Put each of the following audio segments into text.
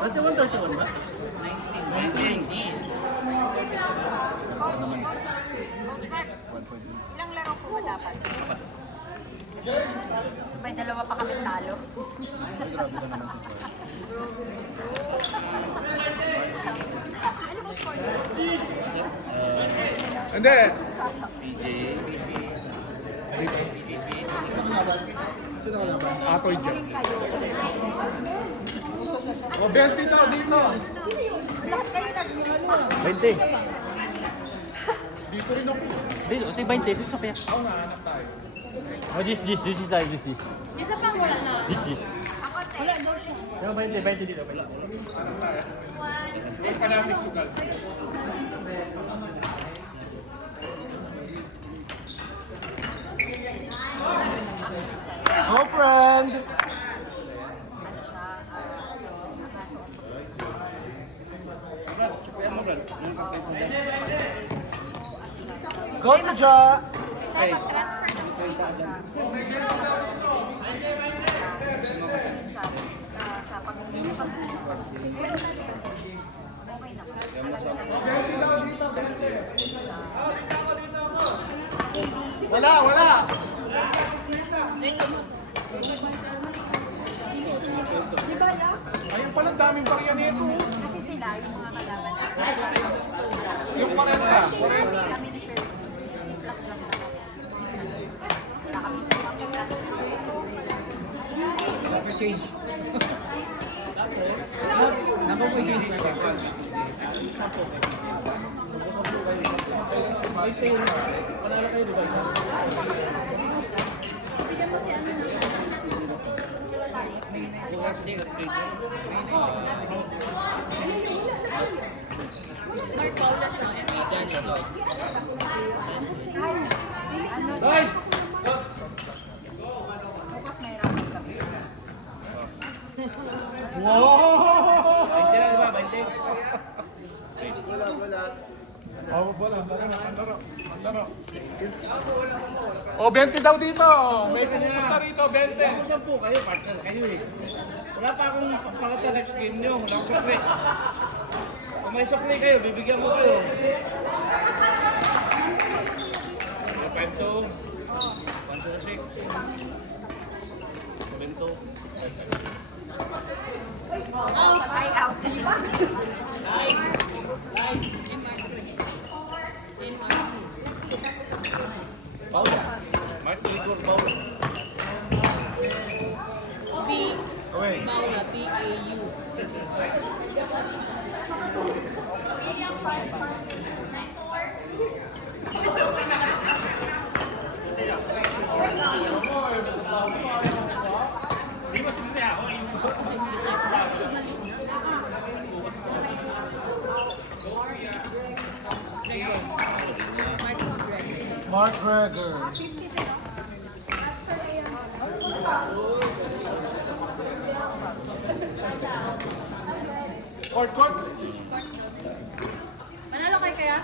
31 ba? 19. Coach Mark, ilang laro po ba dapat? Sabay dalawa pa kami talo. Ay, grabe ka naman ito. Ano ba score? Hindi. PJ. Sino kalaban? Sino kalaban? Atoy dyan. O, 20 daw dito. Lahat kayo nag... 20. Dito rin ako. Dito, 20. Dito sa kaya. Ako nahanap tayo. Oh, this tayo, this. Isa pang wala na. This. Ako, te. Wala daw siya. Yung 20 dito. Hanap tayo. Huwag ka natin sugal. Go, friend! Ano siya? Go to Ja! Dapat transfer ng siya pag hindi pa okay na. 20 daw dito, 20. Wala. Ayun pala, daming barya nito. Kasi sila, yung mga kalaban natin. Yung 40. Kami ni Shirley. Plus lang talaga. Change. Naku po change natin. Bukas may ramen kami. Wow! Wala. Oh, wala. Laro. Oh, 20 daw dito. May kumusta rito, 20. Ako 10 kayo, partner kayo eh. Wala pa akong pala sa next game nyo. Wala akong sukli. Kung may sukli kayo, bibigyan ko kayo. 5-2. 1-6. 7-2. Ay, out. Mark Igor Paul. Okay. Paula, P-A-U. Mark Greger. Court. Manalo kayo kaya?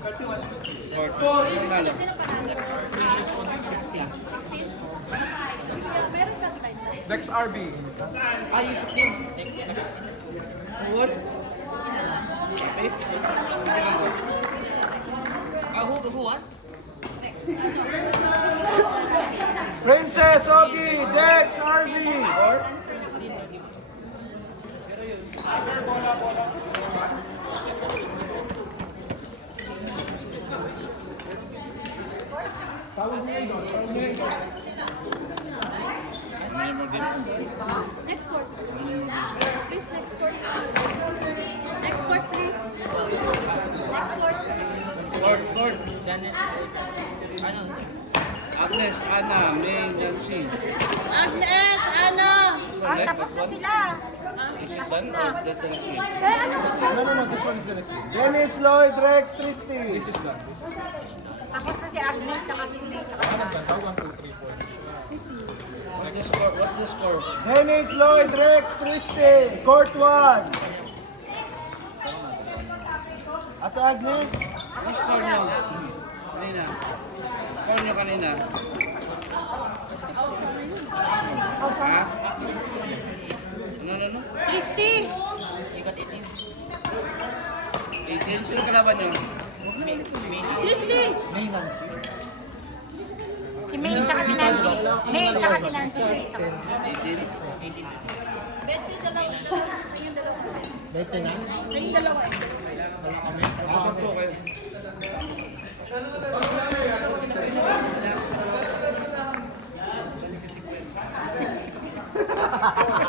Panalo. Sino panalo? Meron ka time. Next RB. What? Who what? Princess, Ogie, Dex, RV. Next court. Please, next court. Next court, please. Next court. Lord. Agnes, Ana, May, Nancy. Agnes, ano? Tapos na sila. Is it done or that's the next game? Kaya ano ba? No. This one is the next one. Dennis, Lloyd, Rex, Tristy. This is done. Tapos na si Agnes, tsaka si May, tsaka si Ana. 1, 2, 3, 4. What's the score? Dennis, Lloyd, Rex, Tristy. Court 1. Ate Agnes. Ano score nyo? Kanina. Score nyo kanina. Ha? Ano? Christy! got 18. 18, sino kalaban niyo? Disney! May Nancy. Si May tsaka si Nancy. May tsaka si Nancy. 18? 20 dalawa. Bete na. Yung dalawa eh. Tapos po kayo.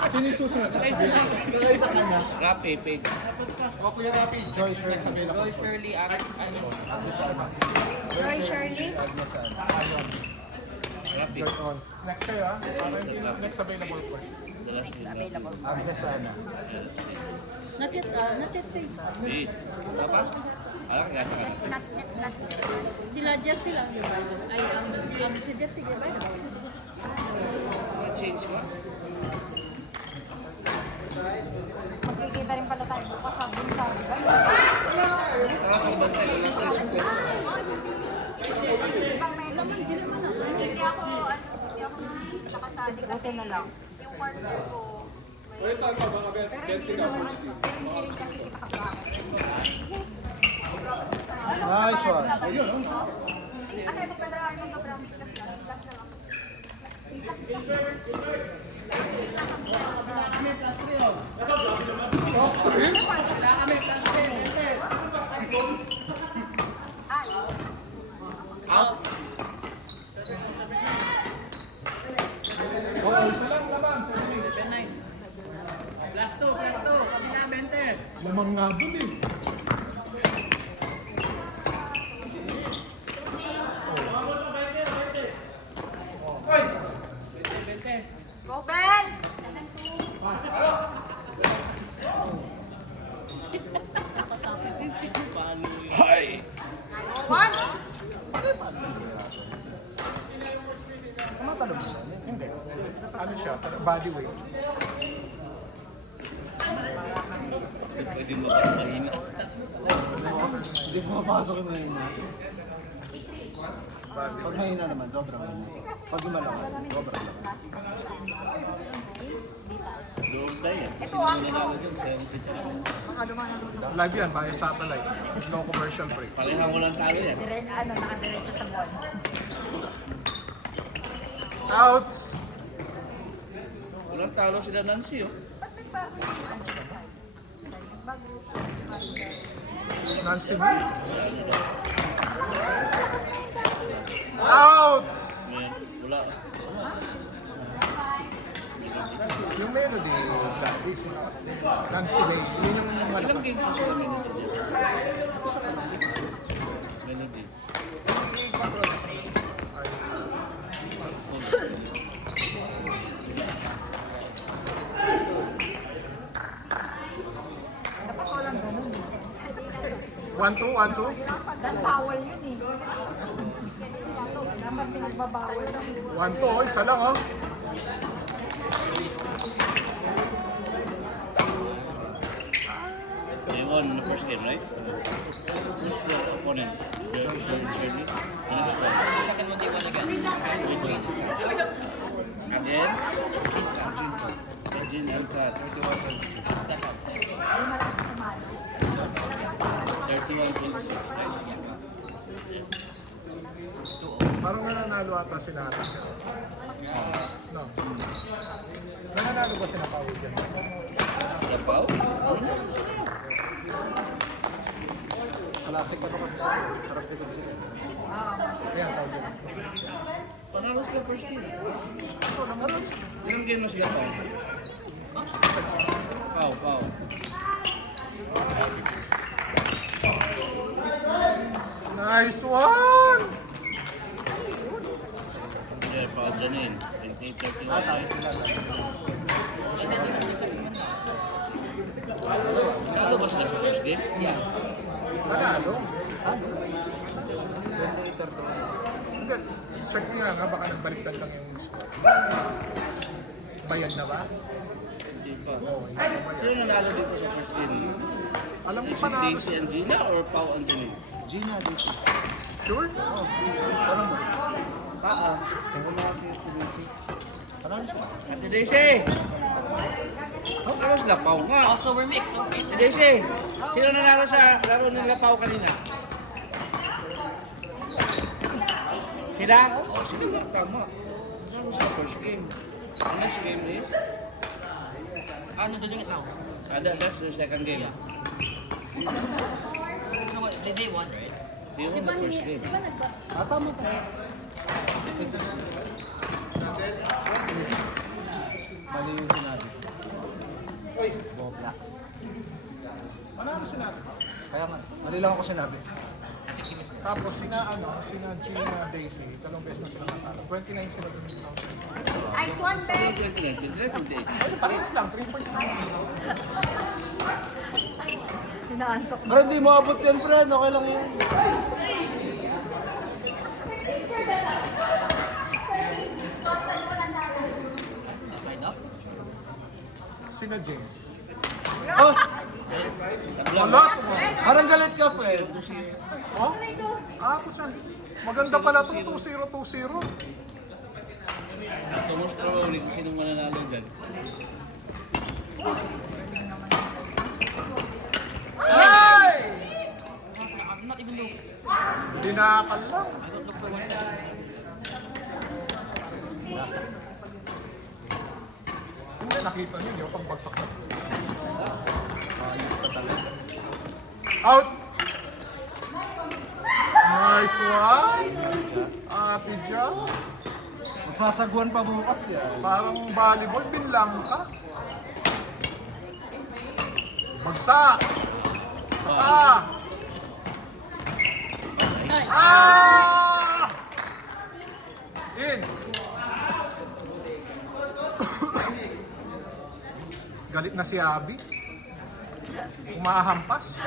Sino yung susunod sa sabihin? Rapi, page. O Kuya Rapi, Joy Shirley. Joy Shirley, Joy Shirley. Rapi. next kayo ha. Next available po. Available. Agnes Ana. Not yet face. Wait. Wala pa? Alam ka yan. Not yet, not yet. Sila Jeff sila ang divided. Ay, si Jeff sige ba? Change ka? Magkikita rin pala tayo bukas sa Bunsan. Tara kang bantay. Wala sa isip ko. Hindi ako nakasali kasi na lang. Yung partner ko. Ito, baka 20 ka. Nice one. Ano yung magdadaan ng program? Plus na lang. Out. Plus 2. Kami na, 20. Lamang nga dun eh. Go, Ben! Hi! One! Tumatalon mo lang. Hindi. Ano siya? Body weight. Pwede mo ba mahina? Hindi mo mapasok yung mahina. Pag mahina naman, sobrang mahina. Pag yung malakas, sobrang lakas. Doon tayo. Ito ang Sa Live yan, via satellite. No commercial break. Parehang walang talo yan. nakadiretso sa buwan. Out! Walang talo sila Nancy, oh. Nancy B. Out! Ngayon, wala. Yung melody, is Nancy May. Yun yung Ilang malakas. games na sila minute dyan? Melody. One, two. That's foul yun eh. Dapat pinagbabawal. 1, 2, oh, isa lang oh. They won the first game, right? Who's the opponent? Shirley? The next one. Second one, they won again. Again? Jean Alcat. 31-26, right? Parang nananalo ata si Nata. No. Nananalo ba si Napawi dyan? Labaw? Sa lasik ano kasi sila. Harap likod sila. Kaya tawag dyan. Panalo sila first game. Ilang game na sila pa? Pau. Nice one! Yeah, pa Janine. 28-31. Tayo sila. Nanalo ba sila sa first game? Yeah. Nanalo? Ano? 28 to. Hindi, check mo nga baka nagbaliktad lang yung score. Bayad na ba? Hindi pa. Oo, hindi pa bayad. Sino nanalo dito sa first game? Alam mo Si pa na, Daisy and Gina or Pau and Janine? Gina, Daisy. sure? Ano mo? Paa. Sino na si Daisy? Panalo siya. Ate Daisy! Ano sila? Pau nga. Also, we're mixed. Okay. Si Daisy, sino nanalo sa laro ng Lapaw kanina? Sila? Oh, sila nga, tama. Ano sa first game? The next game is? Ano doing it now? That's the second game. So what? They won, right? They won the first game. Di ba nagba? Tama ka. Mali yung sinabi. Boblax. Manalo sinabi. Kaya nga, mali lang ako sinabi. Tapos sina Gina Daisy, dalawang beses na sila natalo. 29 sila dun sa Ice one, Ben. 2019, 2018. Ano, parehas lang, 3 points lang. Hinaantok. Pero hindi mo abot yan, friend. Okay lang yan. Find out? Sina James. Oh, Wala! parang galit ka, friend. Oh? Ah, po siya. Maganda pala itong 2-0-2-0. So most probably, kung sinong mananalo dyan. Hey! I'm not even looking. Dinakal lang. I don't look for one second. Hindi, nakita niyo yung pagbagsak na. Out! Nice one! Ate Dia. Magsasagwan pa bukas yan. Parang volleyball, binlang ka. Bagsak! Saka! Ah! In! Galit na si Abby. Umahampas.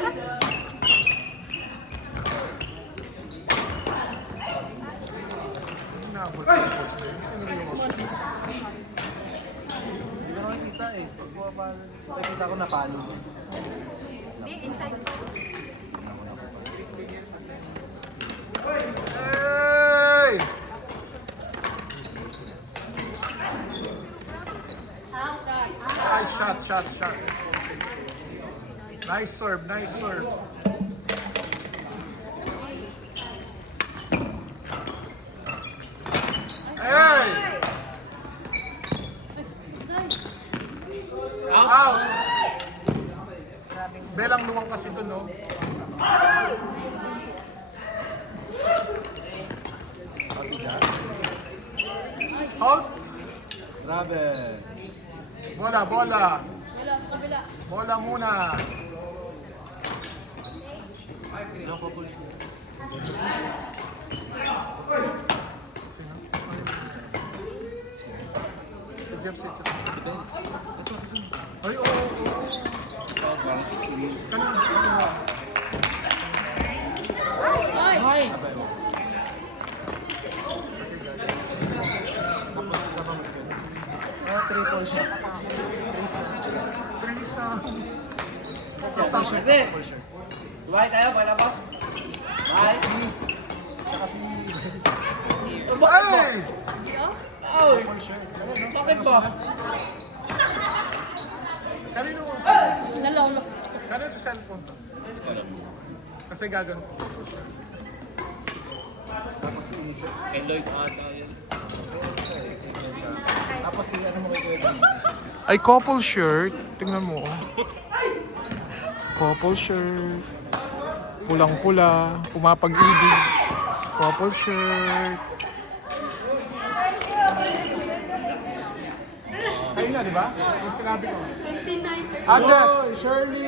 Nabot ko po siya. Sineryoso. Hindi ko nakikita eh. Pag bumapalo, nakikita ko napalo. Hindi, inside. Hey! Nice shot. Nice serve. Hey! Out! Belang luwang kasi doon, no? Halt! Grabe. Bola! Wala, sa kabila. Bola muna! Diyan pa po siya. Sino? Si Jeff. Ay, oo. Oh, parang 6-0. Kanina. Hi! Tapos isa pa mas ganun. Ah, triple shot. Trisa. Chris, tumahay tayo, palabas. Nice. Tsaka si... Ay! Oy, Triple shot. bakit ba? Kanino mo Nalolok. Kanino sa cellphone to? Kasi gaganto. Tapos si... Enjoy ko ata yun. Tapos si ano mo kay Kuya. Ay, couple shirt. Tingnan mo. Couple shirt. Pulang-pula. Pumapag-ibig. Couple shirt. Ayun na, di ba? Yung sinabi ko. Andes! Shirley!